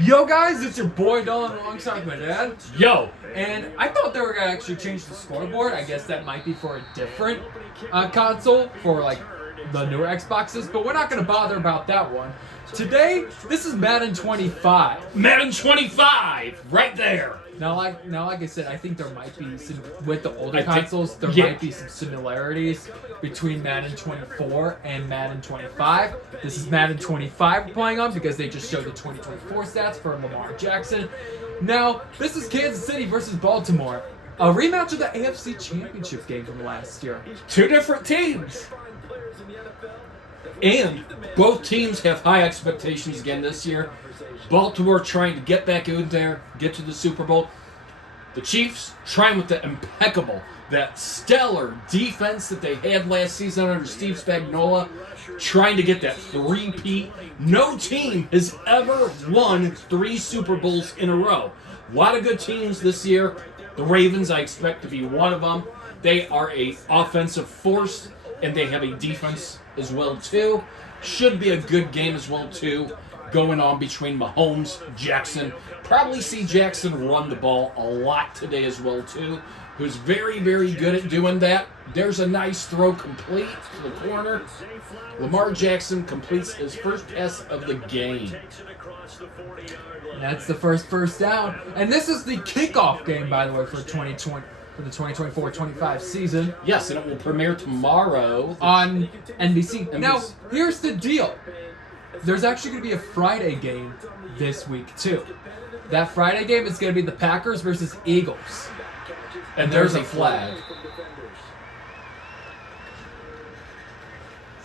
Yo guys, it's your boy Dylan alongside my dad. Yo! And I thought they were going to actually change the scoreboard. I guess that might be for a different console, for like the newer Xboxes, but we're not going to bother about that one. Today, this is Madden 25. Madden 25! Right there! Now, like I said, I think there might be some, with the older I think- consoles, there yeah. might be some similarities between Madden 24 and Madden 25. This is Madden 25 we're playing on because they just showed the 2024 stats for Lamar Jackson. Now, this is Kansas City versus Baltimore. A rematch of the AFC Championship game from last year. Two different teams. And both teams have high expectations again this year. Baltimore trying to get back in there, get to the Super Bowl. The Chiefs trying with the impeccable, that stellar defense that they had last season under Steve Spagnuolo, trying to get that three-peat. No team has ever won 3 Super Bowls in a row. A lot of good teams this year. The Ravens, I expect to be one of them. They are an offensive force, and they have a defense as well, too. Should be a good game as well, too, going on between Mahomes, Jackson. Probably see Jackson run the ball a lot today as well, too, who's very, very good at doing that. There's a nice throw complete to the corner. Lamar Jackson completes his first pass of the game. That's the first down. And this is the kickoff game, by the way, for 2020. For the 2024-25 season. Yes, and it will premiere tomorrow on NBC. Now, here's the deal. There's actually going to be a Friday game this week, too. That Friday game is going to be the Packers versus Eagles. And there's a flag.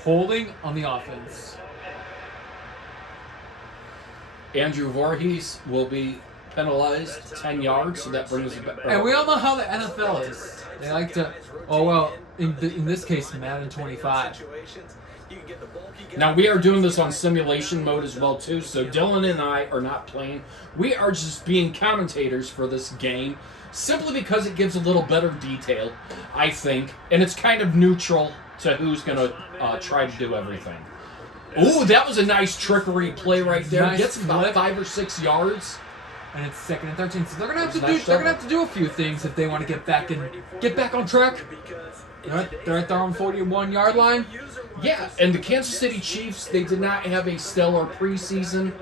Holding on the offense. Andrew Voorhees will be penalized 10 yards, so that brings it back. And we all know how the NFL is. They like to, in this case, Madden 25. Now, we are doing this on simulation mode as well, too, so Dylan and I are not playing. We are just being commentators for this game, simply because it gives a little better detail, I think, and it's kind of neutral to who's going to try to do everything. Ooh, that was a nice trickery play right there. Nice Gets about flip. 5 or 6 yards. And it's 2nd and 13, so they're gonna have to do a few things if they want to get back on track. They're right there on 41-yard line. Yeah, and the Kansas City Chiefs, they did not have a stellar preseason.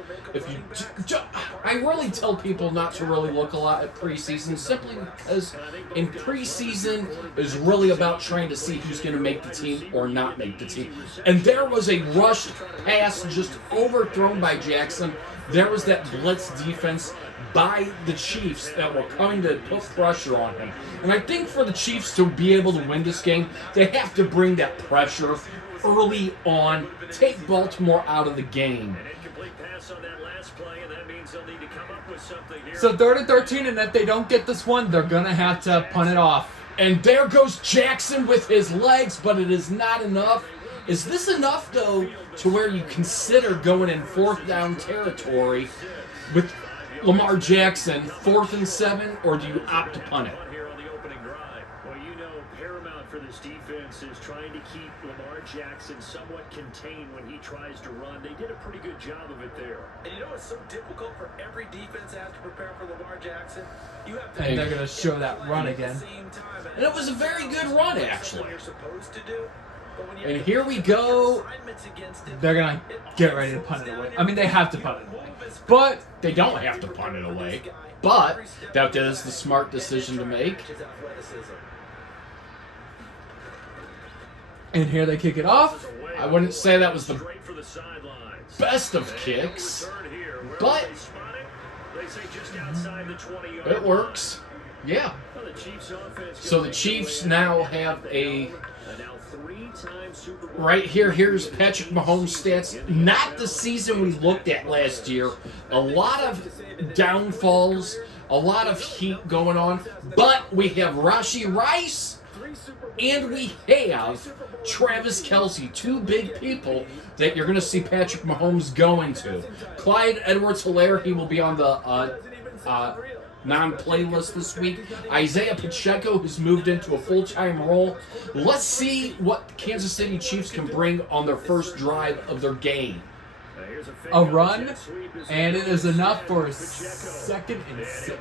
I really tell people not to really look a lot at preseason, simply because in preseason is really about trying to see who's going to make the team or not make the team. And there was a rushed pass just overthrown by Jackson. There was that blitz defense by the Chiefs that were coming to put pressure on him. And I think for the Chiefs to be able to win this game, they have to bring that pressure early on, take Baltimore out of the game. So 3rd and 13, and if they don't get this one, they're going to have to punt it off. And there goes Jackson with his legs, but it is not enough. Is this enough, though, to where you consider going in 4th down territory with Lamar Jackson, 4th and 7, or do you opt to punt it? For this defense is trying to keep Lamar Jackson somewhat contained when he tries to run. They did a pretty good job of it there. And you know it's so difficult for every defense to have to prepare for Lamar Jackson? You have to And they're going to show that run again. And it was a very good run, actually. And here we go. They're going to get ready to punt it away. I mean, they have to punt it away. But they don't have to punt it away. But that is the smart decision to make. And here they kick it off. I wouldn't say that was the best of kicks, but it works. Yeah. So the Chiefs now have a... Right here, here's Patrick Mahomes' stats. Not the season we looked at last year. A lot of downfalls, a lot of heat going on, but we have Rashee Rice and we have Travis Kelce, 2 big people that you're going to see Patrick Mahomes going to. Clyde Edwards-Helaire, he will be on the non-playlist this week. Isaiah Pacheco, who's moved into a full-time role. Let's see what the Kansas City Chiefs can bring on their first drive of their game. a run, and it is enough for a 2nd and 6.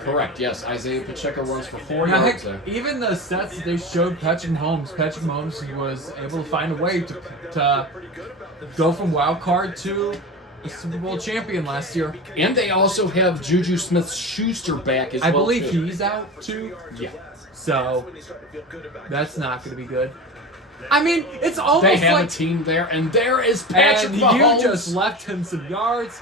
Correct, yes. Isaiah Pacheco runs for 4 Now, yards heck, there. even the stats that they showed Patrick Mahomes was able to find a way to go from wild card to a Super Bowl champion last year. And they also have Juju Smith-Schuster back as I well, believe too. he's out too. Yeah. So that's not going to be good. I mean, it's almost They have like a team there, and there is Patrick and Mahomes. you just left him some yards.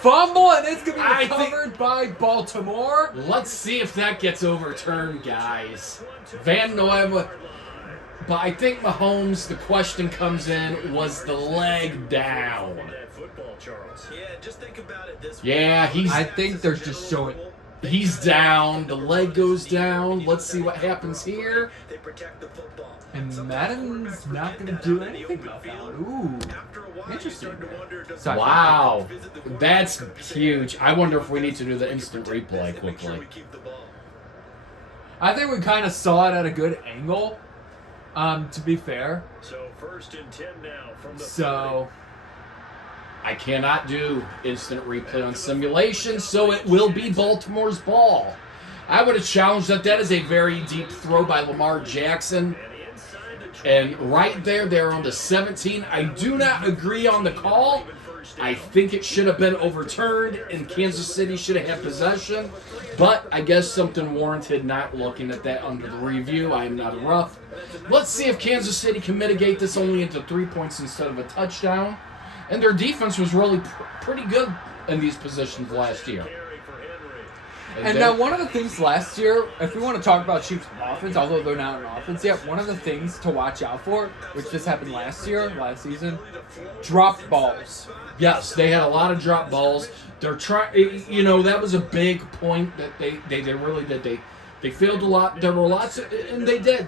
Fumble, and it's going to be I think- recovered by Baltimore. Let's see if that gets overturned, guys. Van Noy, but I think Mahomes, the question comes in, was the leg down? Yeah, just think about it this way. Yeah, I think they're just showing. he's down. The leg goes down. Let's see what happens here. They protect the football. And Madden's not going to do anything about that. Ooh. After a while, Interesting. you start to wonder, does Sorry. Wow, that's huge. I wonder if we need to do the instant replay make sure quickly. we keep the ball. I think we kind of saw it at a good angle, to be fair. So 1st and 10 now from the So, I cannot do instant replay on simulation, so it will be Baltimore's ball. I would have challenged that. That is a very deep throw by Lamar Jackson. And right there, they're on the 17. I do not agree on the call. I think it should have been overturned, and Kansas City should have had possession. But I guess something warranted not looking at that under the review. I am not a ref. Let's see if Kansas City can mitigate this only into 3 points instead of a touchdown. And their defense was really pretty good in these positions last year. and now one of the things last year, if we want to talk about Chiefs offense, although they're not an offense yet, one of the things to watch out for, which just happened last season, dropped balls. Yes, they had a lot of drop balls. They're trying, that was a big point that they really did. They failed a lot. There were lots of, and they did.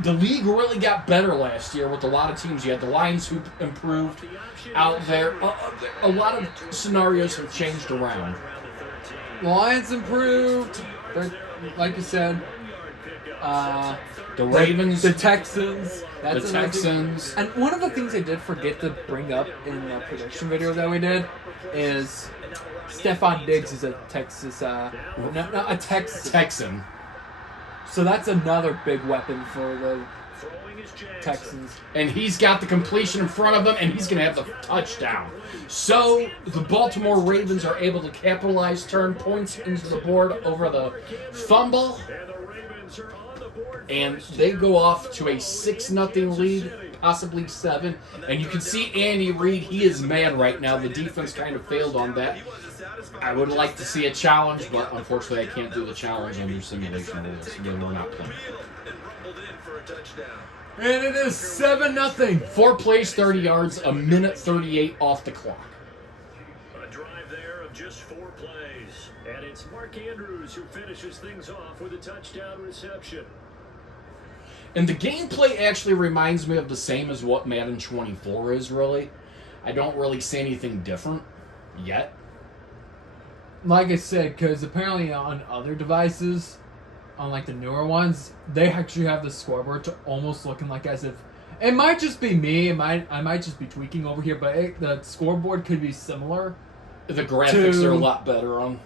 The league really got better last year with a lot of teams. You had the Lions who improved out there. A lot of scenarios have changed around. Lions improved. They're, like you said, The Ravens, the Texans. the That's another thing. Texans. And one of the things I did forget to bring up in the prediction video that we did is Stephon Diggs is a Texas, a Texan. Texan. So that's another big weapon for the Texans. And he's got the completion in front of him, and he's going to have the touchdown. So the Baltimore Ravens are able to capitalize, turn points into the board over the fumble, and they go off to a 6-0 lead, possibly 7. And you can see Andy Reid, he is mad right now. The defense kind of failed on that. I would like to see a challenge, but unfortunately I can't do the challenge under simulation rules. Again, we're not playing. And it is 7-0. 4 plays, 30 yards, a minute 38 off the clock. A drive there of just 4 plays. And it's Mark Andrews who finishes things off with a touchdown reception. And the gameplay actually reminds me of the same as what Madden 24 is, really. I don't really see anything different yet. Like I said, because apparently on other devices, on like the newer ones, they actually have the scoreboard to almost looking like as if it might just be me. I might just be tweaking over here, but the scoreboard could be similar. The graphics are a lot better on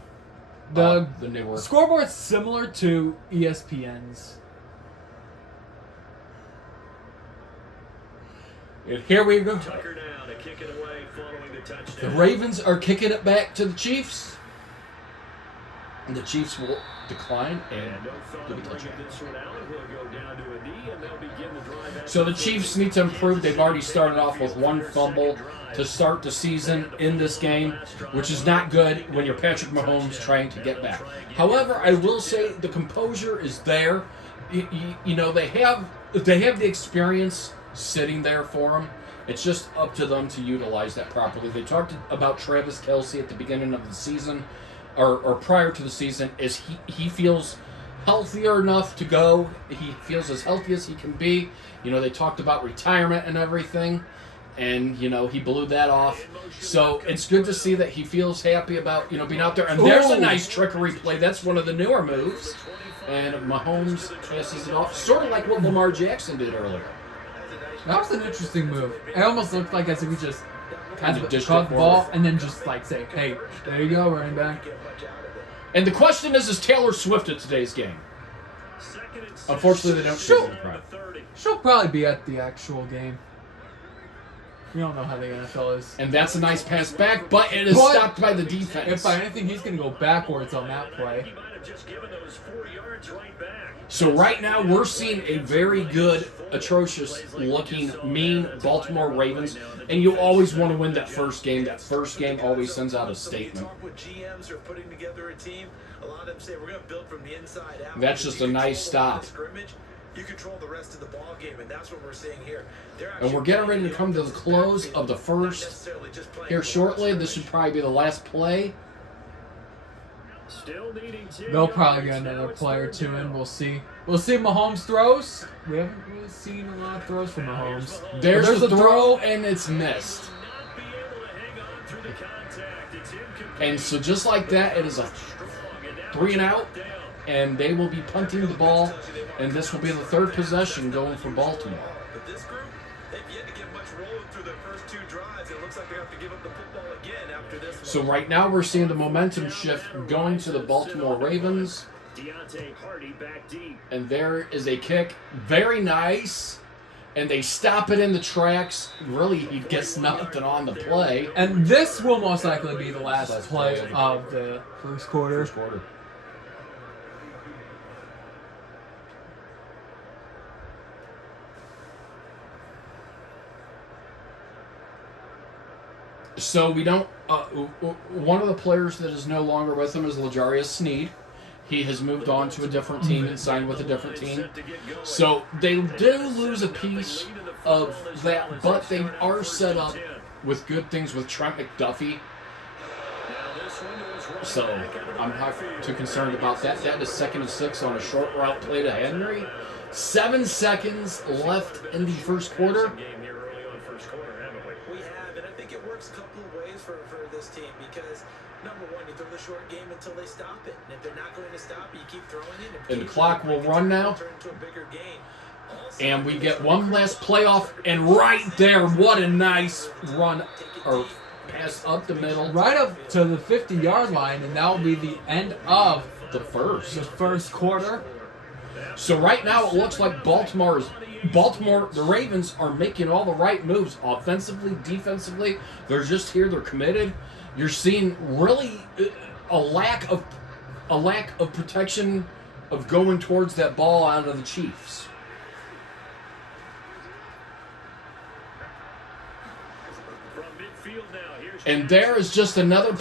The the newer. scoreboard's similar to ESPN's. And here we go. Tucker now to kick it away following the The touchdown. Ravens are kicking it back to the Chiefs. And the Chiefs will decline and And no thought give of a touchdown. bringing this one out. He'll go down to a knee, and they'll begin the drive. So the Chiefs need to improve. They've already started off with 1 fumble to start the season in this game, which is not good when you're Patrick Mahomes trying to get back. However, I will say the composure is there. They have the experience sitting there for them. It's just up to them to utilize that properly. They talked about Travis Kelce at the beginning of the season, or prior to the season, is he feels healthier enough to go. He feels as healthy as he can be. They talked about retirement and everything, and he blew that off. So it's good to see that he feels happy about being out there. And there's a nice trickery play. That's one of the newer moves. And Mahomes passes it off, sort of like what Lamar Jackson did earlier. That was an interesting move. It almost looked like as if he just kind of dish caught it the ball, forward. and then just like say, hey, there you go, running back. And the question is Taylor Swift at today's game? Unfortunately, they don't show him. She'll probably be at the actual game. We don't know how the NFL is. And that's a nice pass back, but it is stopped by the defense. If by anything, he's going to go backwards on that play. So right now, we're seeing a very good, atrocious-looking, mean Baltimore Ravens, and you always want to win that first game. That first game always sends out a statement. That's just a nice stop. You control the rest of the ball game, and that's what we're seeing here. And we're getting ready to come to the close of the first here shortly. This should probably be the last play. They'll probably get another play or two in. We'll see. We'll see Mahomes throws. We haven't really seen a lot of throws from Mahomes. There's the throw, and it's missed. And so just like that, it is a 3-and-out, and they will be punting the ball, and this will be the third possession going for Baltimore. But this group, they've yet to get much rolling through their first two drives. It looks like they have to give up the football again after this one. So right now we're seeing the momentum shift going to the Baltimore Ravens. And there is a kick. Very nice. And they stop it in the tracks. Really, he gets nothing on the play. And this will most likely be the last play of the first quarter. So we don't. One of the players that is no longer with him is L'Jarius Sneed. He has moved on to a different team and signed with a different team. So they do lose a piece of that, but they are set up with good things with Trent McDuffie. So I'm not too concerned about that. That is 2nd and 6 on a short route play to Henry. 7 seconds left in the first quarter. We have, and I think it works a couple of ways for this team because, number one, you throw the short game until they stop it. And if they're not going to stop it, you keep throwing it. And the clock will run now. And we get one last playoff, and right there, what a nice run or pass up the middle. Right up to the 50-yard line, and that will be the end of The first quarter. So right now it looks like the Ravens are making all the right moves offensively, defensively. They're just here, they're committed. You're seeing really a lack of protection of going towards that ball out of the Chiefs. And there is just another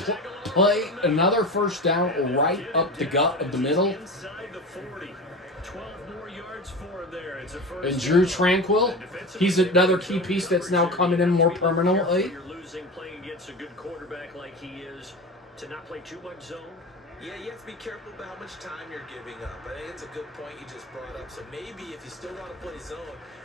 play, another first down right up the gut of the middle. And Drew Tranquil, he's another key piece that's now coming in more permanently. You're losing playing against a good quarterback like he is to not play too much zone. Yeah, you have to be careful about how much time you're giving up. I think it's a good point you just brought up. So maybe if you still want to play zone,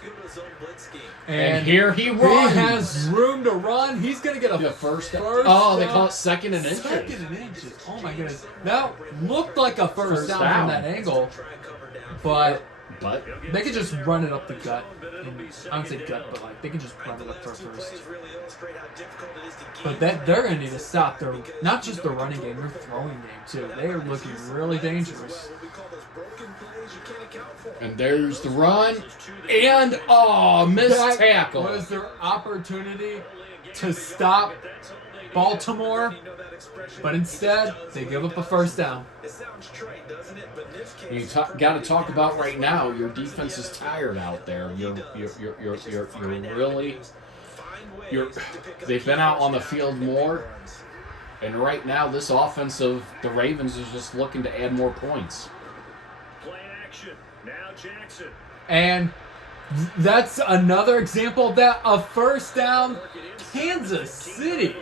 go to a zone blitz scheme. And here he runs. He has room to run. He's going to get a first down. down. They call it 2nd and inches. 2nd and inches. Oh my goodness. That looked like a first down from that angle, but they could just run it up the gut. I don't say gut, but like they can just run it up for first. But they're going to need to stop their, not just their running game, their throwing game too. They are looking really dangerous. And there's the run. And, missed tackle. Was their opportunity to stop Baltimore, but instead they give up a first down. You got to talk about right now. Your defense is tired out there. They've been out on the field more, and right now this offense of the Ravens is just looking to add more points. Play action. Now Jackson. And that's another example that a first down. Kansas City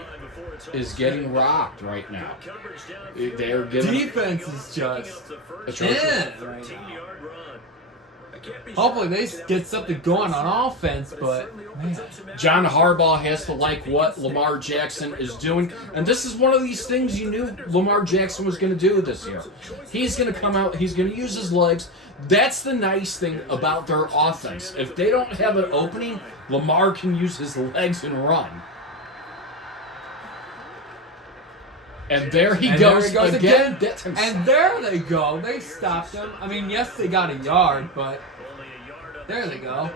is getting rocked right now. They're getting defense is just atrocious. right now. Hopefully they get something going on offense, but man. John Harbaugh has to like what Lamar Jackson is doing, and this is one of these things you knew Lamar Jackson was going to do this year. He's going to come out, he's going to use his legs. That's the nice thing about their offense. If they don't have an opening, Lamar can use his legs and run. And there he And goes, there he goes again. That time And there they go. They stopped him. I mean, yes, they got a yard, but there they go.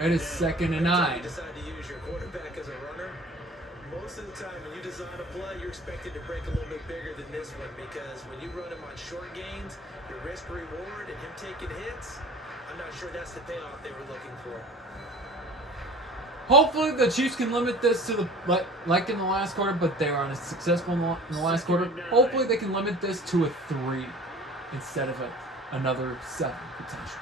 It is 2nd and 9. Decide to use your quarterback as a runner. Most of the time, when you design a play, you're expected to break a little bit bigger than this one because when you run him on short gains, your risk reward and him taking hits, I'm not sure that's the payoff they were looking for. Hopefully the Chiefs can limit this to the like in the last quarter, but they were unsuccessful in the last quarter. Hopefully they can limit this to a 3 instead of another 7 potentially.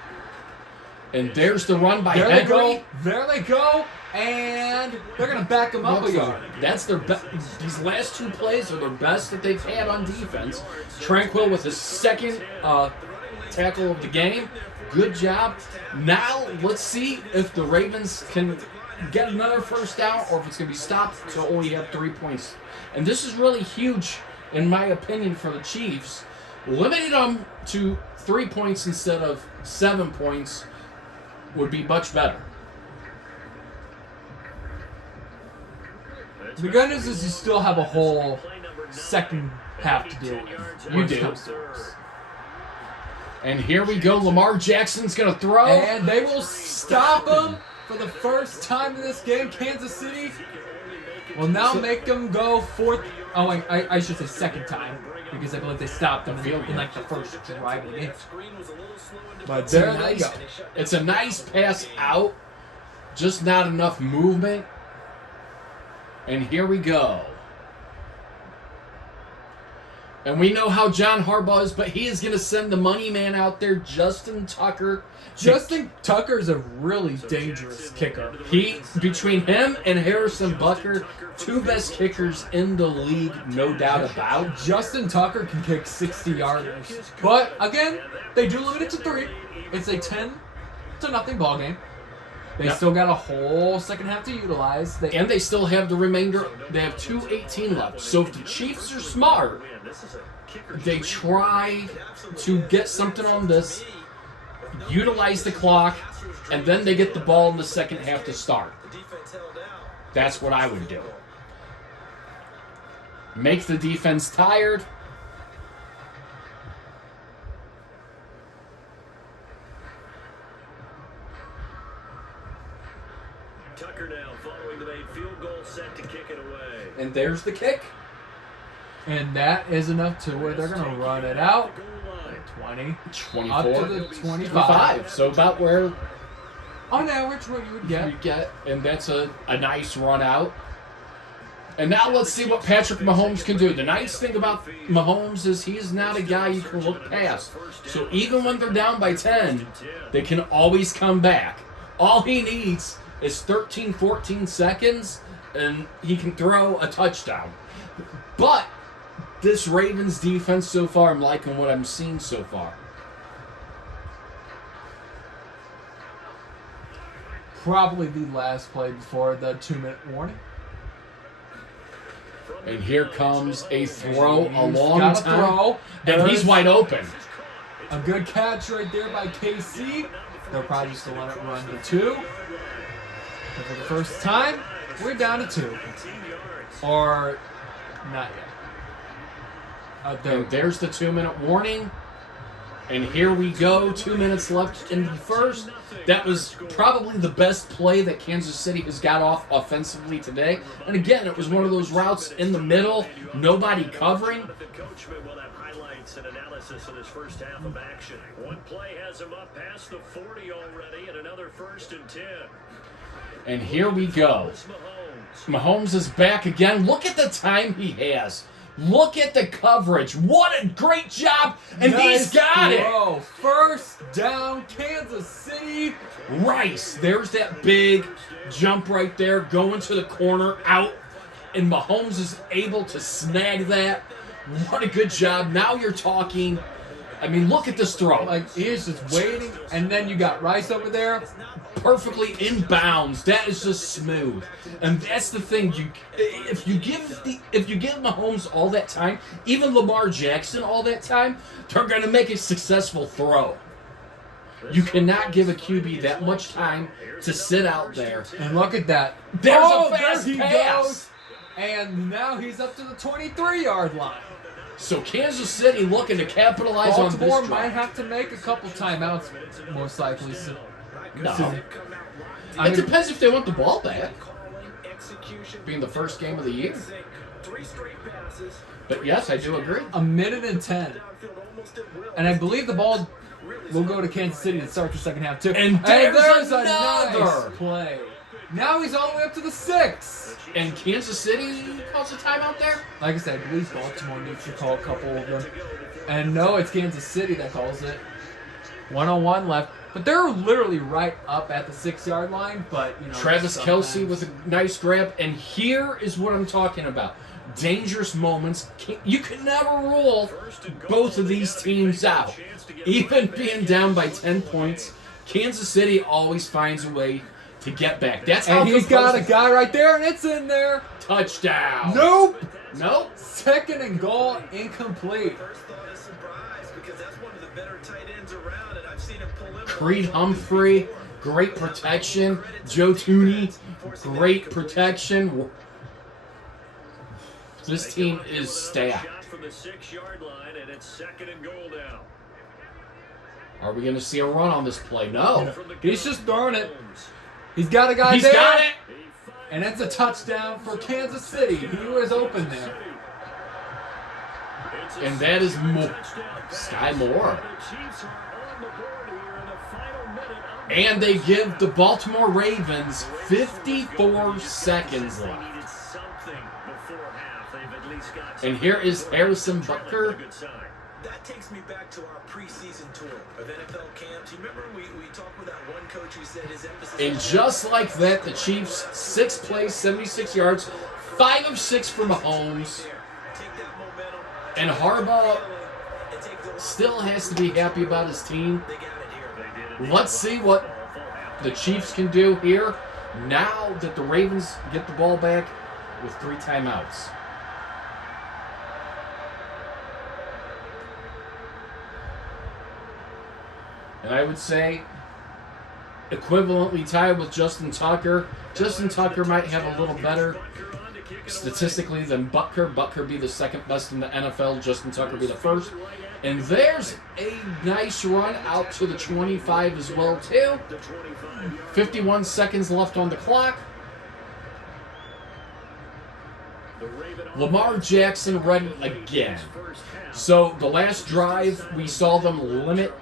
And there's the run by There Henry. they go. There they go. And they're going to back them up a yard. That's their best. These last 2 plays are their best that they've had on defense. Tranquil with his 2nd tackle of the game. Good job. Now let's see if the Ravens can get another first down or if it's going to be stopped to only have 3 points. And this is really huge, in my opinion, for the Chiefs. Limiting them to 3 points instead of 7 points would be much better. The good news is you still have a whole second half to deal with. You do. And here we go. Lamar Jackson's going to throw. And they will stop him for the first time in this game. Kansas City will now make them go 4th. Oh, wait, I should say 2nd time because I believe they stopped them in like the first drive of the game. But there they go. It's a nice pass out. Just not enough movement. And here we go. And we know how John Harbaugh is, but he is going to send the money man out there, Justin Tucker. Justin Tucker is a really dangerous kicker. Between him and Harrison Butker, 2 best kickers in the league, no doubt about. Justin Tucker can kick 60-yarders. But, again, they do limit it to 3. It's a 10-0 ball game. They still got a whole second half to utilize. And they still have the remainder. They have 2:18 left. So if the Chiefs are smart, they try to get something on this, utilize the clock, and then they get the ball in the second half to start. That's what I would do. Make the defense tired. Tucker now following the made field goal, set to kick it away. And there's the kick. And that is enough to where they're going to run it out. 20. 24. Up to the 25. So about where On average, what you would get. you get. And that's a nice run out. And now let's see what Patrick Mahomes can do. The nice thing about Mahomes is he's not a guy you can look past. So even when they're down by 10, they can always come back. All he needs is 13, 14 seconds, and he can throw a touchdown. But this Ravens defense so far, I'm liking what I'm seeing so far. Probably the last play before the 2-minute warning. And here comes a throw, a He's long got a time, throw. and he's wide open. A good catch right there by KC. They'll probably just let it run to 2. And for the first time, we're down to 2. Or not yet. And there's the 2-minute warning. And here we go, 2 minutes left in the first. That was probably the best play that Kansas City has got off offensively today. And again, it was one of those routes in the middle, nobody covering. The coach will have highlights and analysis in his first half of action. One play has him up past the 40 already, and another 1st and 10. And here we go. Mahomes is back again. Look at the time he has. Look at the coverage. What a great job. And Nice he's got throw. First down, Kansas City. it. Rice. There's that big jump right there going to the corner out. And Mahomes is able to snag that. What a good job. Now you're talking. I mean, look at this throw. Like, he is just waiting. And then you got Rice over there. Perfectly in bounds. That is just smooth. And that's the thing. If you give Mahomes all that time, even Lamar Jackson all that time, they're going to make a successful throw. You cannot give a QB that much time to sit out there. And look at that. There's Oh, a fast there he pass. goes. And now he's up to the 23-yard line. So Kansas City looking to capitalize on Baltimore this might drive. have to make a couple timeouts, most likely. No. I It mean, depends if they want the ball back. Being the first game of the year. But yes, I do agree. 1:10. And I believe the ball will go to Kansas City to start the second half, too. And there's a another nice play. Now he's all the way up to the 6. And Kansas City calls a timeout there? Like I said, I believe Baltimore needs to call a couple of them. And no, it's Kansas City that calls it. 1:01 left. But they're literally right up at the 6-yard line. But you know, Travis sometimes- Kelce with a nice grab. And here is what I'm talking about. Dangerous moments. You can never rule both of these teams out. Even being down by 10 points, Kansas City always finds a way to get back. That's how And he's got a composed- guy right there, and it's in there. touchdown. Nope. Nope. 2nd and goal, incomplete. First thought is surprise because that's one of the better tight ends around, and I've seen him pull in. Creed Humphrey, great protection. Joe Tooney, great protection. This team is stacked. Shot from the 6-yard line, and it's 2nd and goal now. Are we going to see a run on this play? No. He's just throwing it. He's got a guy He's there. got it. And it's a touchdown for Kansas City. He was open there. And that is Sky Moore. And they give the Baltimore Ravens 54 seconds left. And here is Harrison Butker. That takes me back to our preseason tour of NFL camps. You remember we talked with that one coach who said his emphasis. And just like that, the Chiefs, 6 plays, 76 yards, 5 of 6 for Mahomes. And Harbaugh still has to be happy about his team. Let's see what the Chiefs can do here now that the Ravens get the ball back with 3 timeouts. And I would say equivalently tied with Justin Tucker. Justin Tucker might have a little better statistically than Butker. Butker be the second best in the NFL. Justin Tucker be the first. And there's a nice run out to the 25 as well, too. 51 seconds left on the clock. Lamar Jackson ready again. So the last drive, we saw them limit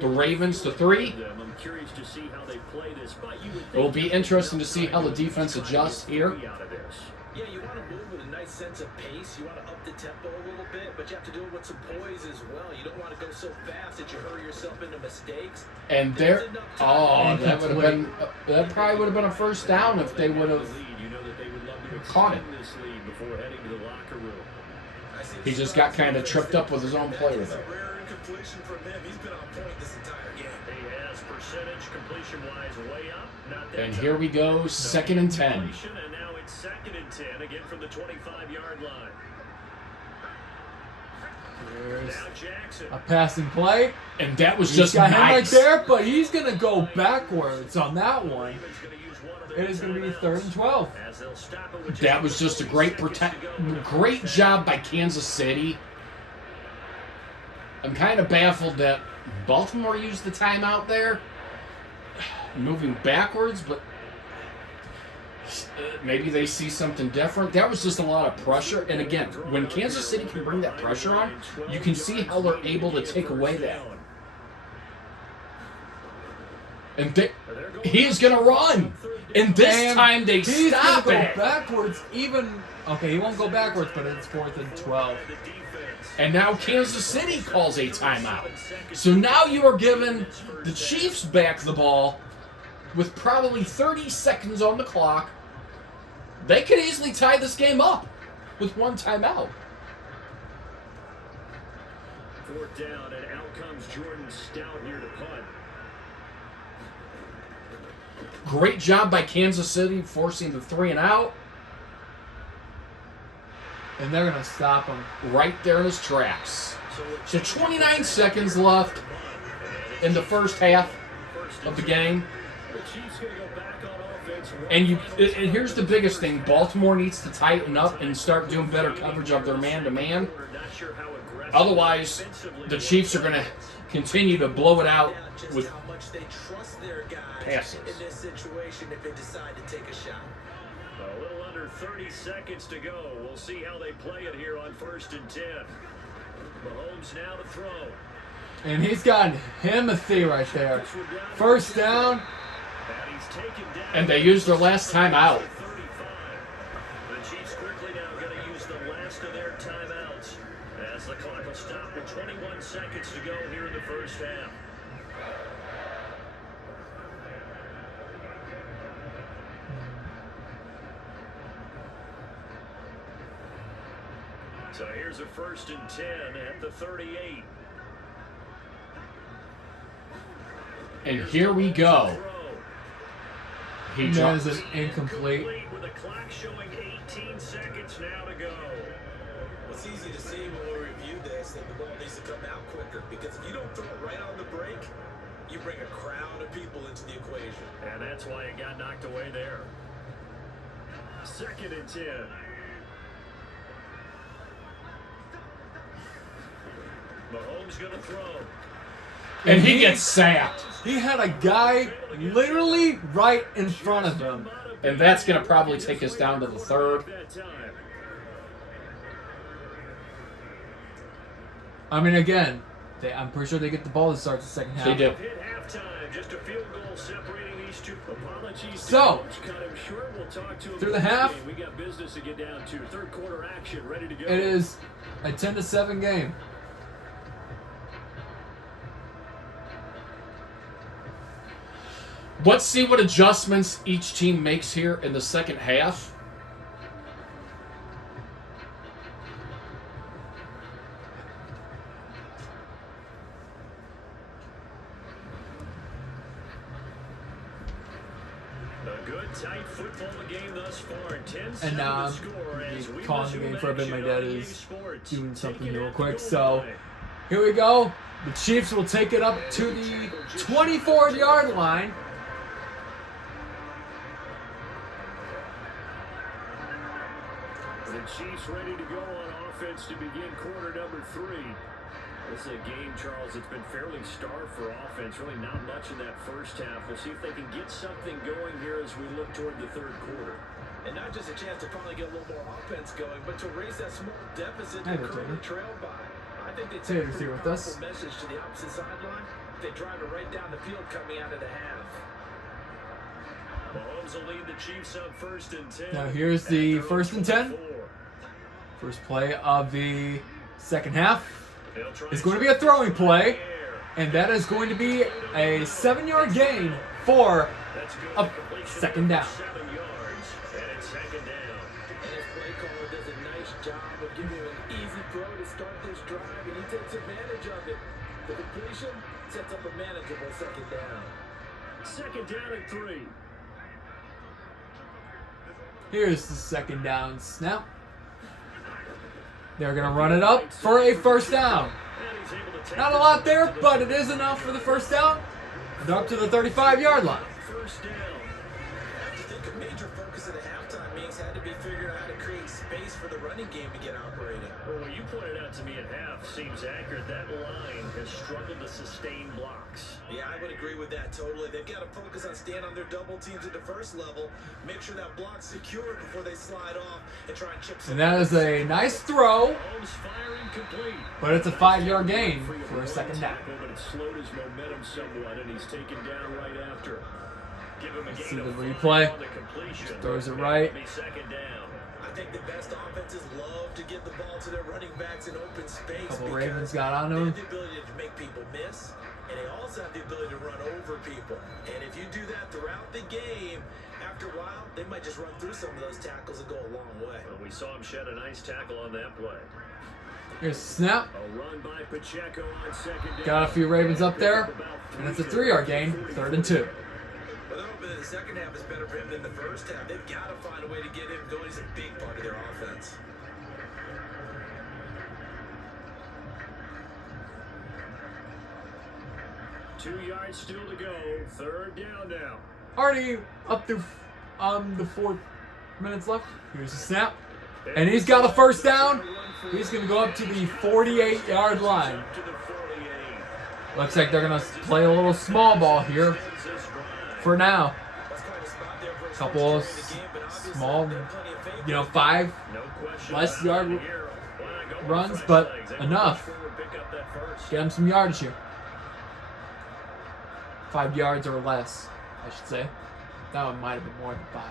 the Ravens to 3. It will be interesting to see how the defense adjusts here. Yeah, you want to move with a nice sense of pace. You want to up the tempo a little bit, but you have to do it with some poise as well. You don't want to go so fast that you hurry yourself into mistakes. And there, that probably would have been a first down if they would have caught it. He just got kind of tripped up with his own play with it. Completion from him. He's been on point this entire game. He has percentage completion-wise way up. Not that And here we go, 2nd and 10. And now it's 2nd and 10 again from the 25-yard line. There's Now Jackson. a passing play. And that was He's just got him right nice. there, but he's going to go backwards on that one. It is going to be 3rd and 12. As they'll stop it with That was just a great great job by Kansas City. I'm kind of baffled that Baltimore used the timeout there, moving backwards, but maybe they see something different. That was just a lot of pressure. And again, when Kansas City can bring that pressure on, you can see how they're able to take away that. And he is going to run. And this time they He's stop gonna it. go backwards even. Okay, he won't go backwards, but it's 4th and 12. And now Kansas City calls a timeout. So now you are giving the Chiefs back the ball with probably 30 seconds on the clock. They could easily tie this game up with 1 timeout. 4th down, and out comes Jordan Stout here to punt. Great job by Kansas City forcing the 3 and out. And they're going to stop him. Right there in his tracks. So 29 seconds left in the first half of the game. The Chiefs going to go back on offense. And here's the biggest thing: Baltimore needs to tighten up and start doing better coverage of their man-to-man. Otherwise, the Chiefs are going to continue to blow it out with how much they trust their guys passes. in this situation if they decide to take a shot. A little under 30 seconds to go. We'll see how they play it here on 1st and 10. Mahomes now to throw. And he's got Timothy right there. First down. And they used their last time out. The Chiefs quickly now going to use the last of their timeouts as the clock will stop with 21 seconds to go here in the first half. So here's a 1st and 10 at the 38. And here we go. He That is drops. an incomplete. With the clock showing 18 seconds now to go. It's easy to see when we review this that the ball needs to come out quicker because if you don't throw it right on the break, you bring a crowd of people into the equation. And that's why it got knocked away there. 2nd and 10. Mahomes going to throw. And he gets sacked. He had a guy literally right in front of him. And that's going to probably take us down to the 3rd. I mean, again, I'm pretty sure they get the ball to start the second half. They do. Hit halftime, just a field goal separating these two. Apologies to So, Coach. Cut him short. We'll talk to him through the after half, game. We got business to get down to. 3rd quarter action, ready to go. it is a 10-7 game. Let's see what adjustments each team makes here in the second half. A good tight football game thus far. 10-7 And to score as we calling the resume game for a bit. My action dad on EA is Sports. doing something Taking real it quick. at the So goal line. here we go. The Chiefs will take it up to the 24-yard line. The Chiefs ready to go on offense to begin quarter number 3. This is a game, Charles, it's been fairly starved for offense. Really not much in that first half. We'll see if they can get something going here as we look toward the 3rd quarter. And not just a chance to finally get a little more offense going, but to raise that small deficit Hey, they're currently Taylor. trailed by. I think they Taylor's take a pretty here with powerful us. message to the opposite sideline. They drive it right down the field coming out of the half. Mahomes will lead the Chiefs up 1st and 10. Now here's the 1st and 10. First play of the second half is going to be a throwing play, and that is going to be a 7-yard gain for a second down. 7 yards, and it's 2nd down. And his play caller does a nice job of giving him an easy throw to start this drive, and he takes advantage of it. The completion sets up a manageable 2nd down. 2nd down and 3. Here's the second down snap. They're going to run it up for a first down. And he's able to take Not a lot there, but it is enough for the first down. They're up to the 35-yard line. 1st down. I think a major focus of the halftime meetings had to be figuring out how to create space for the running game to get operating. Well, what you pointed out to me at half seems accurate. That line has struggled to sustain blocks. Yeah, I would agree with that totally. They've got to focus on staying on their double teams at the first level, make sure that block's secure before they slide off, and try and chip some. And that is a nice throw, Mahomes firing complete. but it's a 5-yard gain for a second down. But it slowed his momentum somewhat, and he's taken down right after. Give him a See gain the of replay. 5 on the completion. Throws it And right. it'll be 2nd down. I think the best offenses love to get the ball to their running backs in open space. Couple because Ravens got on they him. have the ability to make people miss, and they also have the ability to run over people. And if you do that throughout the game, after a while, they might just run through some of those tackles and go a long way. Well, we saw him shed a nice tackle on that play. Here's the snap. A run by Pacheco on 2nd down. Got a few Ravens up there, and it's a 3-yard gain, 3rd and 2. Well, they're hoping that the second half is better for him than the first half. They've got to find a way to get him going. He's a big part of their offense. Two yards still to go. 3rd down now. Already up through the 4 minutes left. Here's the snap. And he's got a first down. He's going to go up to the 48-yard line. Looks like they're going to play a little small ball here for now. Couple of small, 5 less yard runs, but enough. Get him some yardage here. 5 yards or less, I should say. That one might have been more than 5.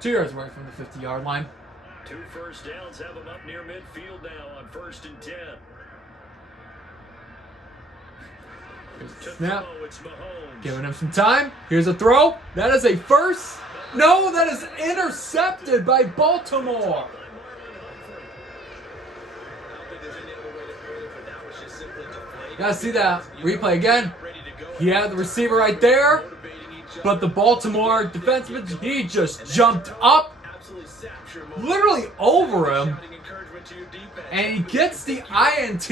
Two yards away from the 50-yard line. 2 first downs have them up near midfield now on 1st and 10. Here's the snap. Giving him some time. Here's a throw. That is a first. No, that is intercepted by Baltimore. You gotta see that replay again. He had the receiver right there, but the Baltimore defenseman, he just jumped up, literally over him, and he gets the INT.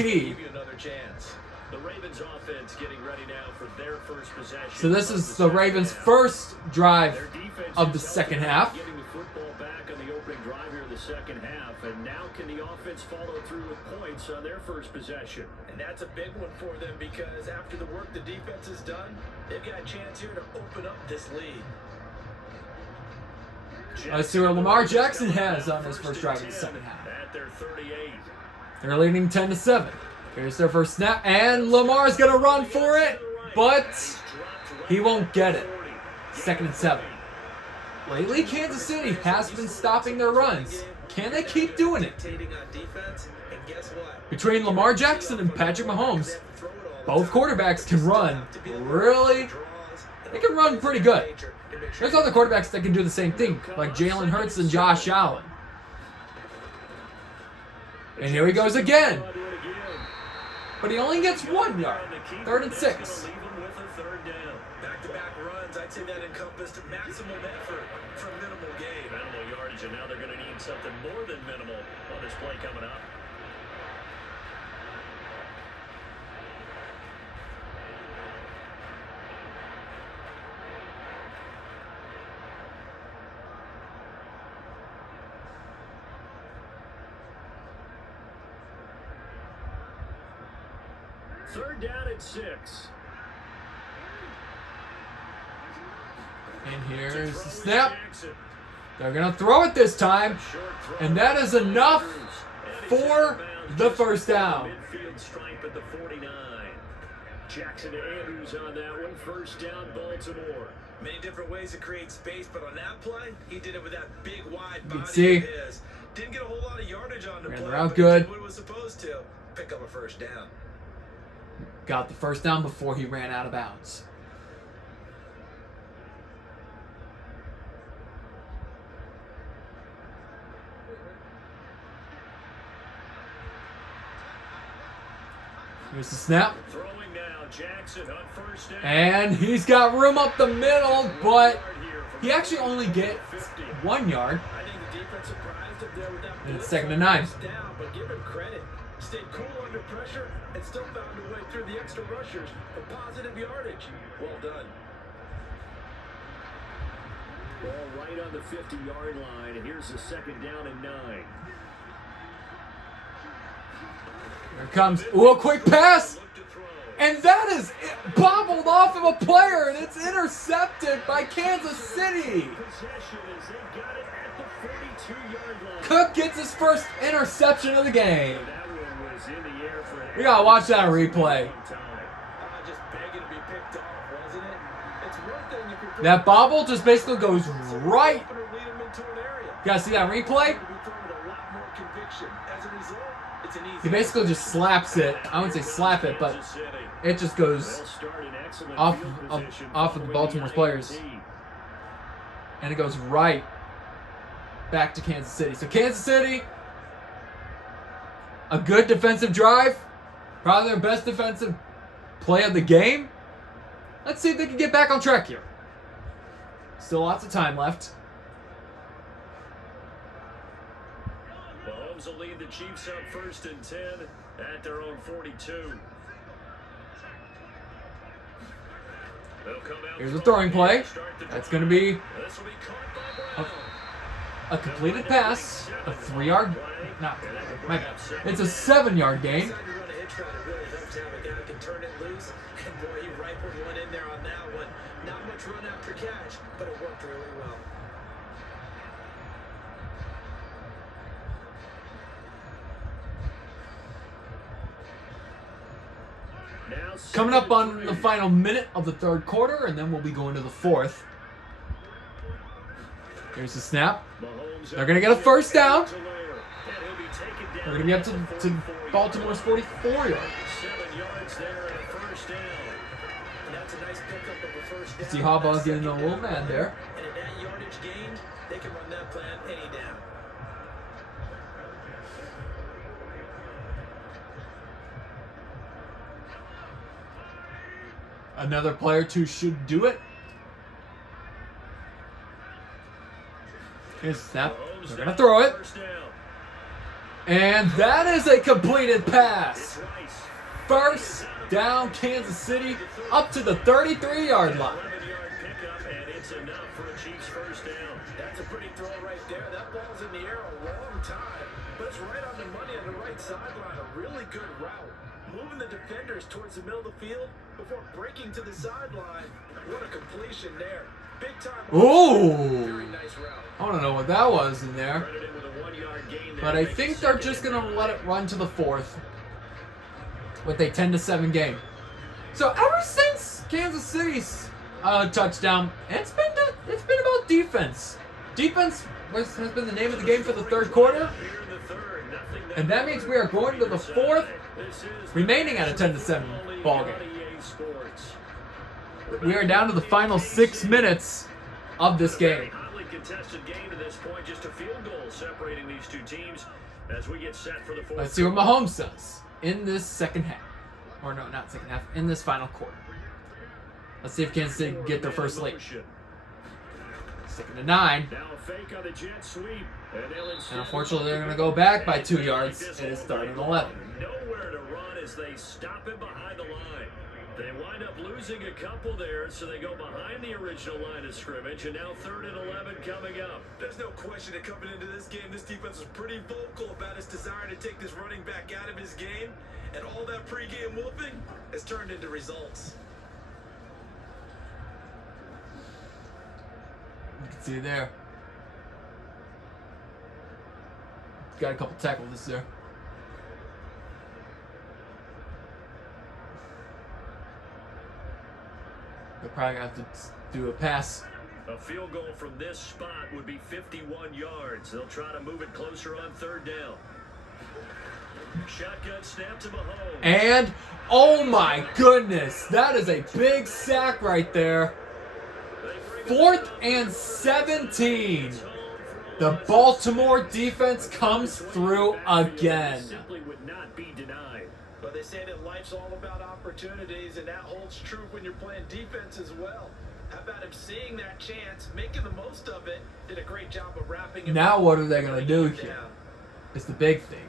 The Ravens offense getting ready now for their first possession. So this is the Ravens' first drive of the second half. Getting the football back on the opening drive here in the second half, and now can the offense follow through with points on their first possession? And that's a big one for them because after the work the defense has done, they've got a chance here to open up this lead. Let's see what Lamar Jackson has on his first drive of the second half. At their 38. They're leading 10-7. Here's their first snap, and Lamar's gonna run for it, but he won't get it. 2nd and 7. Lately, Kansas City has been stopping their runs. Can they keep doing it? Between Lamar Jackson and Patrick Mahomes, both quarterbacks can run really. They can run pretty good. There's other quarterbacks that can do the same thing, like Jalen Hurts and Josh Allen. And here he goes again. But he only gets 1 yard. 3rd and 6. Back-to-back runs, I'd say that encompassed maximum effort from minimal gain. Minimal yardage, and now they're going to need something more than minimal on this play coming up. Third down and 6. And here's the snap. They're going to throw it this time. And that is enough for the first down. Midfield stripe at the 49. Jackson to Andrews on that one. First down, Baltimore. Many different ways to create space, but on that play, he did it with that big wide body can see. of his. Didn't get a whole lot of yardage on the Ran play, around but good. he did what he was supposed to. Pick up a first down. Got the first down before he ran out of bounds. Here's the snap. Throwing now, Jackson on first down. And he's got room up the middle, but he actually only gets 1 yard. I think the defense surprised him there with that. And it's blitz. 2nd and 9. Down, but give him credit. Stayed cool under pressure and still found a way through the extra rushers for positive yardage. Well done. Ball right on the 50-yard line, and here's the 2nd down and 9. Here it comes. Ooh, a quick pass. And that is bobbled off of a player, and it's intercepted by Kansas City. Possession as they got it at the 42-yard line. Cook gets his first interception of the game. That one was in the air for We gotta watch that replay. Just begging to be picked off, wasn't it? It's one thing if you're That bobble just basically goes right. or lead them into an area. You gotta see that replay? To be thrown with a lot more conviction. As a result, it's an easy. He basically just slaps it. I wouldn't say slap it, but it just goes off of the Baltimore's players. And it goes right back to Kansas City. So Kansas City, a good defensive drive. Probably their best defensive play of the game. Let's see if they can get back on track here. Still lots of time left. Mahomes will lead the Chiefs up 1st and 10 at their own 42. Here's the throwing play. That's going to be a completed pass, a 3-yard. No, my bad. It's a 7-yard gain. Inside you run a hitch route, it really helps to have a guy who can turn it loose. And boy, he rifled one in there on that one. Not much run after catch, but it worked really well. Coming up on the final minute of the third quarter, and then we'll be going to the fourth. Here's the snap. They're going to get a first down. They're going to be up to Baltimore's 44 yards. 7 yards there and a first down. And that's a nice pickup of a first down. See Harbaugh getting a little mad there. And in that yardage gained, they can run that plan any down. Another player too should do it. Here's the snap. They're going to throw it. First down. And that is a completed pass. First down, Kansas City, up to the 33-yard line. 11-yard pickup, and it's enough for a Chiefs first down. That's a pretty throw right there. That ball's in the air a long time, but it's right on the money on the right sideline. A really good route. Moving the defenders towards the middle of the field before breaking to the sideline. What a completion there. Big time. Ooh. Very nice route. I don't know what that was in there. Credited with a 1-yard gain there. But I think they're just going to let it run to the fourth with a 10-7 game. So ever since Kansas City's touchdown, it's been about defense. Defense has been the name of the game for the third quarter. Here in the third, nothing And that means we are going to the fourth, This is remaining at a 10-7 ball game. EA Sports. We are down to the final 6 minutes of this game. Hotly contested game to this point, just a field goal separating these two teams as we get set for the fourth. Let's see what Mahomes does in this second half. Or no, not second half, in this final quarter. Let's see if Kansas City can get their first lead. Second to 9. Now a fake on the jet sweep. And unfortunately, they're going to go back by 2 yards. It is third and 11. Nowhere to run as they stop it behind the line. They wind up losing a couple there, so they go behind the original line of scrimmage, and now 3rd and 11 coming up. There's no question that coming into this game, this defense was pretty vocal about its desire to take this running back out of his game, and all that pregame whooping has turned into results. You can see there. Got a couple tackles there. They're probably going to have to do a pass. A field goal from this spot would be 51 yards. They'll try to move it closer on 3rd down. Shotgun snap to Mahomes. And, oh my goodness, that is a big sack right there. 4th and 17. The Baltimore defense comes through again. Simply would not be denied. But they say that life's all about opportunities, and that holds true when you're playing defense as well. How about him seeing that chance, making the most of it, did a great job of wrapping it. Now what are they going to do here? It's the big thing.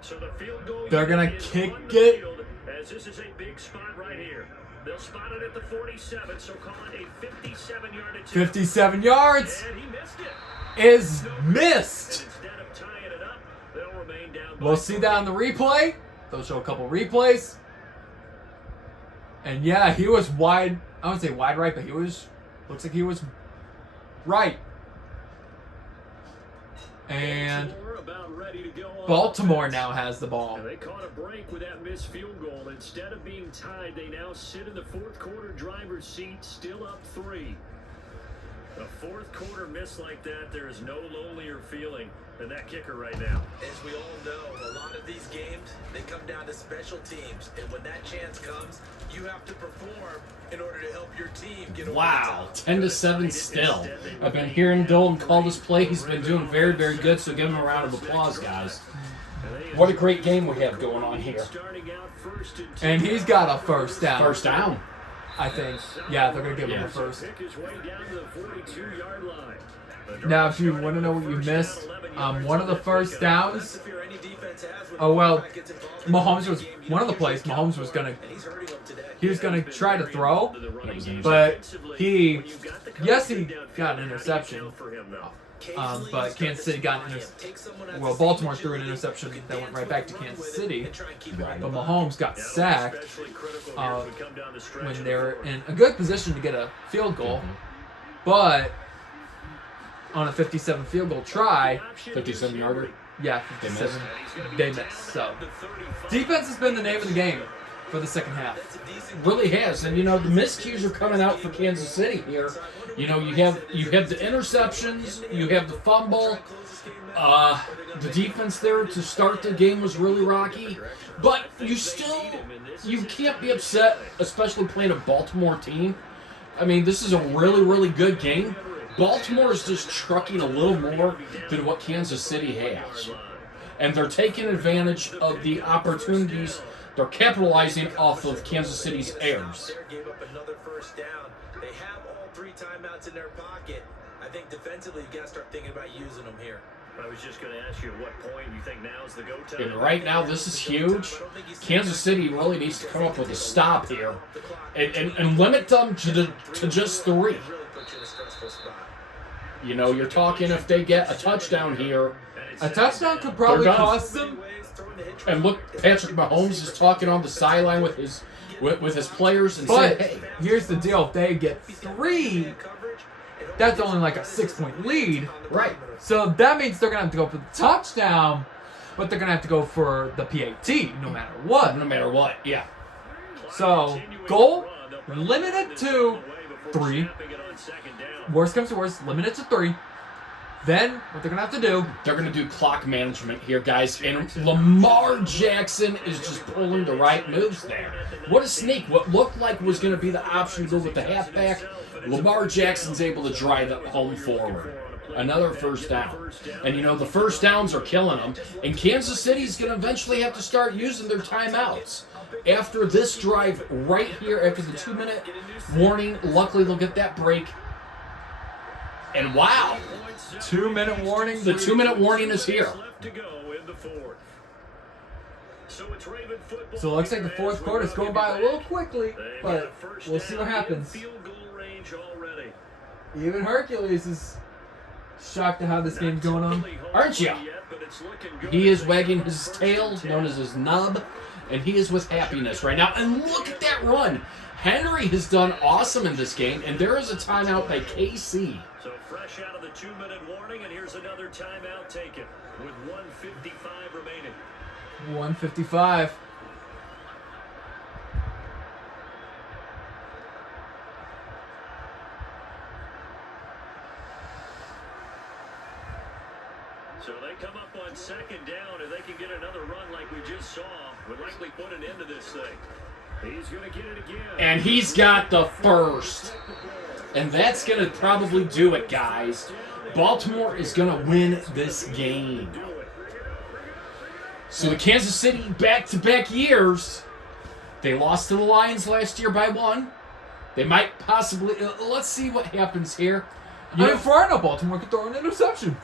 So the field goal They're gonna is kick on the it. field, as this is a big spot right here. They'll spot it at the 47, so call it a 57-yard attempt. 57 yards And he missed it. is missed. And instead of tying it up, they'll remain down by We'll see that on the replay. They'll show a couple replays. And yeah, he was wide. I wouldn't say wide right, but he was. Looks like he was right. And About ready to go on Baltimore offense. now has the ball. And they caught a break with that missed field goal. Instead of being tied, they now sit in the 4th quarter driver's seat, still up 3. A 4th quarter miss like that, there is no lonelier feeling than that kicker right now. As we all know, a lot of these games, they come down to special teams. And when that chance comes, you have to perform in order to help your team get over Wow, the top. 10-7 still. I've been hearing Dolan call this play. He's been doing very, very good, so give him a round of applause, guys. What a great game we have going on here. Starting out 1st and 2. And he's got a first down. First down. I think. Yeah, they're going to give him Yeah. a first. Pick his way down to the 42-yard line. Now, if you want to know what you missed, one of the first downs. Oh well, Mahomes was one of the plays. Mahomes was gonna try to throw, but he got an interception. But Kansas City got an interception. Well, Baltimore threw an interception that went right back to Kansas City. But Mahomes got sacked when they were in a good position to get a field goal. But on a 57 field goal try, 57-yarder. Yeah, 57. They missed. So defense has been the name of the game for the second half. Really has, and the miscues are coming out for Kansas City here. You have the interceptions, you have the fumble. The defense there to start the game was really rocky, but you can't be upset, especially playing a Baltimore team. I mean, this is a really, really good game. Baltimore is just trucking a little more than what Kansas City has. And they're taking advantage of the opportunities. They're capitalizing off of Kansas City's errors. Gave up another first down. They have all 3 timeouts in their pocket. I think defensively, you got to start thinking about using them here. I was just going to ask you at what point you think now is the go time. And right now, this is huge. Kansas City really needs to come up with a stop here and limit them to just 3. You're talking if they get a touchdown here. A touchdown could probably cost them. And look, Patrick Mahomes is talking on the sideline with his players and saying, hey. Here's the deal. If they get 3, that's only like a 6-point lead. Right. So that means they're going to have to go for the touchdown, but they're going to have to go for the PAT no matter what. No matter what, yeah. So, goal, limit it to 3. Worst comes to worst, limit it to 3. Then, what they're going to have to do... They're going to do clock management here, guys. And Lamar Jackson is just pulling the right moves there. What a sneak. What looked like was going to be the option to go with the halfback, Lamar Jackson's able to drive it home forward. Another first down. And, the first downs are killing them. And Kansas City's going to eventually have to start using their timeouts. After this drive right here, after the 2-minute warning, luckily they'll get that break. And wow. 2-minute warning. The 2-minute warning is here. So it looks like the fourth quarter is going by a little quickly, but we'll see what happens. Even Hercules is shocked at how this game's going on. Aren't you? He is wagging his tail, known as his nub, and he is with happiness right now. And look at that run. Henry has done awesome in this game, and there is a timeout by KC. So fresh out of the 2-minute warning, and here's another timeout taken with 1:55 remaining. 1:55. So they come up on second down, and they can get another run like we just saw. Would likely put an end to this thing. He's going to get it again. And he's got the first. And that's going to probably do it, guys. Baltimore is going to win this game. So the Kansas City back-to-back years, they lost to the Lions last year by 1. They might possibly... let's see what happens here. For I know Baltimore could throw an interception.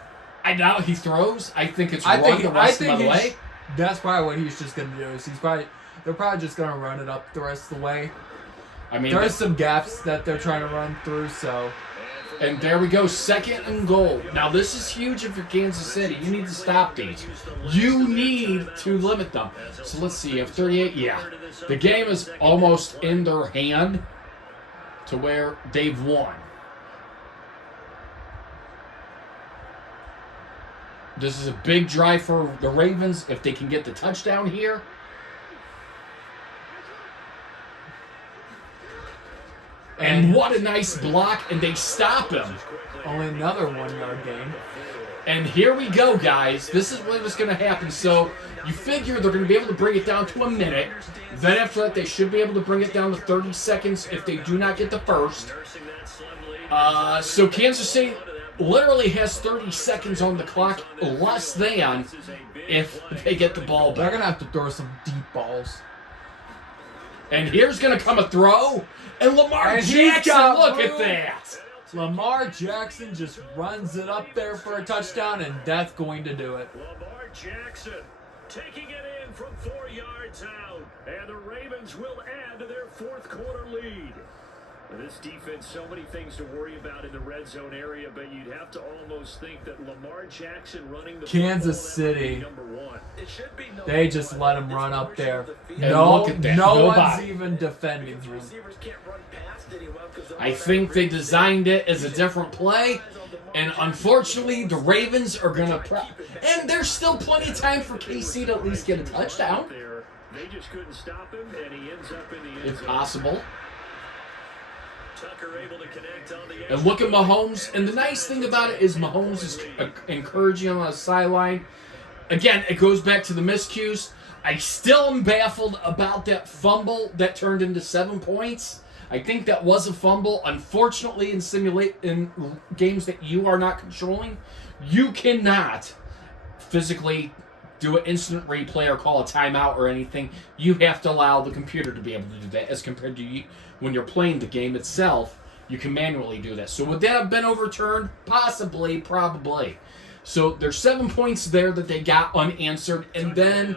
I doubt he throws. I think it's run the rest of the way. That's probably what he's just going to do. Is they're probably just going to run it up the rest of the way. I mean, there's some gaps that they're trying to run through, so... And there we go, 2nd and goal. Now, this is huge if you're Kansas City. You need to stop these. You need to limit them. So let's see, if 38, yeah. The game is almost in their hand to where they've won. This is a big drive for the Ravens if they can get the touchdown here. And what a nice block, and they stop him. Only another 1-yard gain. And here we go, guys. This is what was going to happen. So you figure they're going to be able to bring it down to a minute. Then after that, they should be able to bring it down to 30 seconds if they do not get the first. So Kansas City literally has 30 seconds on the clock, less than if they get the ball back. They're going to have to throw some deep balls. And here's going to come a throw. And Lamar Jackson, look at that. Lamar Jackson just runs it up there for a touchdown, and that's going to do it. Lamar Jackson taking it in from 4 yards out. And the Ravens will add to their fourth quarter lead. This defense, so many things to worry about in the red zone area, but you'd have to almost think that Lamar Jackson running the Kansas football, that would be City. number one. They just let him run up there. And No, look at that. no one's Nobody. even defending him. I think they designed it as a different play, and unfortunately, the Ravens are going to... And there's still plenty of time for KC to at least get a touchdown, They just couldn't stop him, and he ends up in the end if zone. possible. Tucker able to connect on the edge. And look at Mahomes. And the nice thing about it is Mahomes is encouraging on the sideline. Again, it goes back to the miscues. I still am baffled about that fumble that turned into 7 points. I think that was a fumble. Unfortunately, in games that you are not controlling, you cannot physically do an instant replay or call a timeout or anything. You have to allow the computer to be able to do that, as compared to you when you're playing the game itself. You can manually do that. So would that have been overturned? Possibly, probably. So there's 7 points there that they got unanswered, and then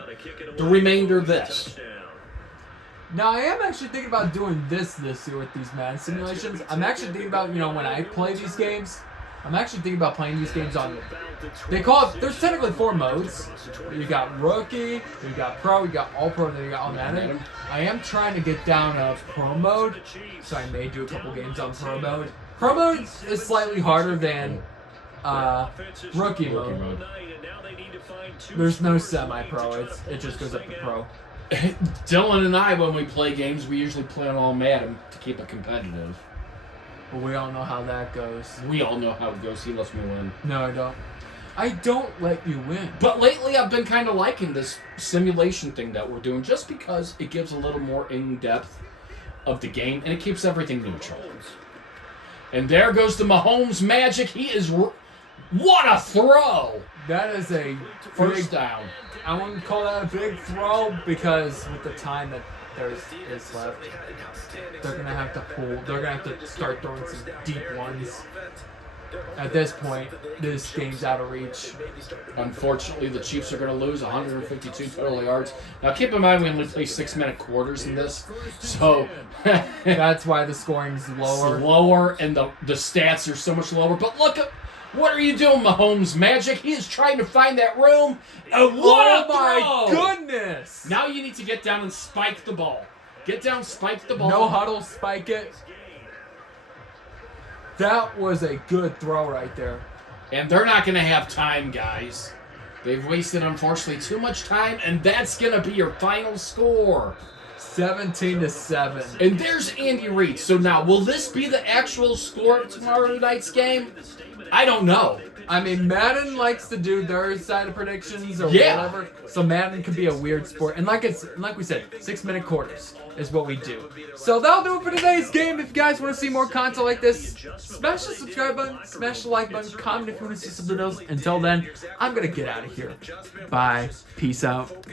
the remainder of this. Now, I am actually thinking about doing this year with these Madden simulations. I'm actually thinking about, when I play these games, I'm actually thinking about playing these games on... They call it... There's technically 4 modes. You got Rookie, you got Pro, you got All Pro, then you got All Madden. I am trying to get down a Pro mode, so I may do a couple games on Pro mode. Pro mode is slightly harder than Rookie mode. There's no semi-pro. It just goes up to Pro. Dylan and I, when we play games, we usually play on All Madden to keep it competitive. But we all know how that goes. We all know how it goes. He lets me win. No, I don't. I don't let you win. But lately, I've been kind of liking this simulation thing that we're doing, just because it gives a little more in-depth of the game, and it keeps everything neutral. And there goes the Mahomes magic. He is... What a throw! That is a First big, down. I wouldn't call that a big throw, because with the time that is left, they're gonna have to pull. They're gonna have to start throwing some deep ones. At this point, this game's out of reach. Unfortunately, the Chiefs are going to lose 152 total yards. Now, keep in mind we only play 6-minute quarters in this, so That's why the scoring's lower. it's lower and the stats are so much lower. But look at what are you doing, Mahomes magic? He is trying to find that room. And what a Oh my throw! goodness! Now you need to get down and spike the ball. Get down, spike the ball. No huddle, spike it. That was a good throw right there. And they're not going to have time, guys. They've wasted, unfortunately, too much time, and that's going to be your final score. 17-7. And there's Andy Reid. So now, will this be the actual score of tomorrow night's game? I don't know. I mean, Madden likes to do their side of predictions or Yeah. whatever. So Madden could be a weird sport. And like we said, 6-minute quarters is what we do. So that'll do it for today's game. If you guys want to see more content like this, smash the subscribe button, smash the like button, comment if you want to see something else. Until then, I'm going to get out of here. Bye. Peace out.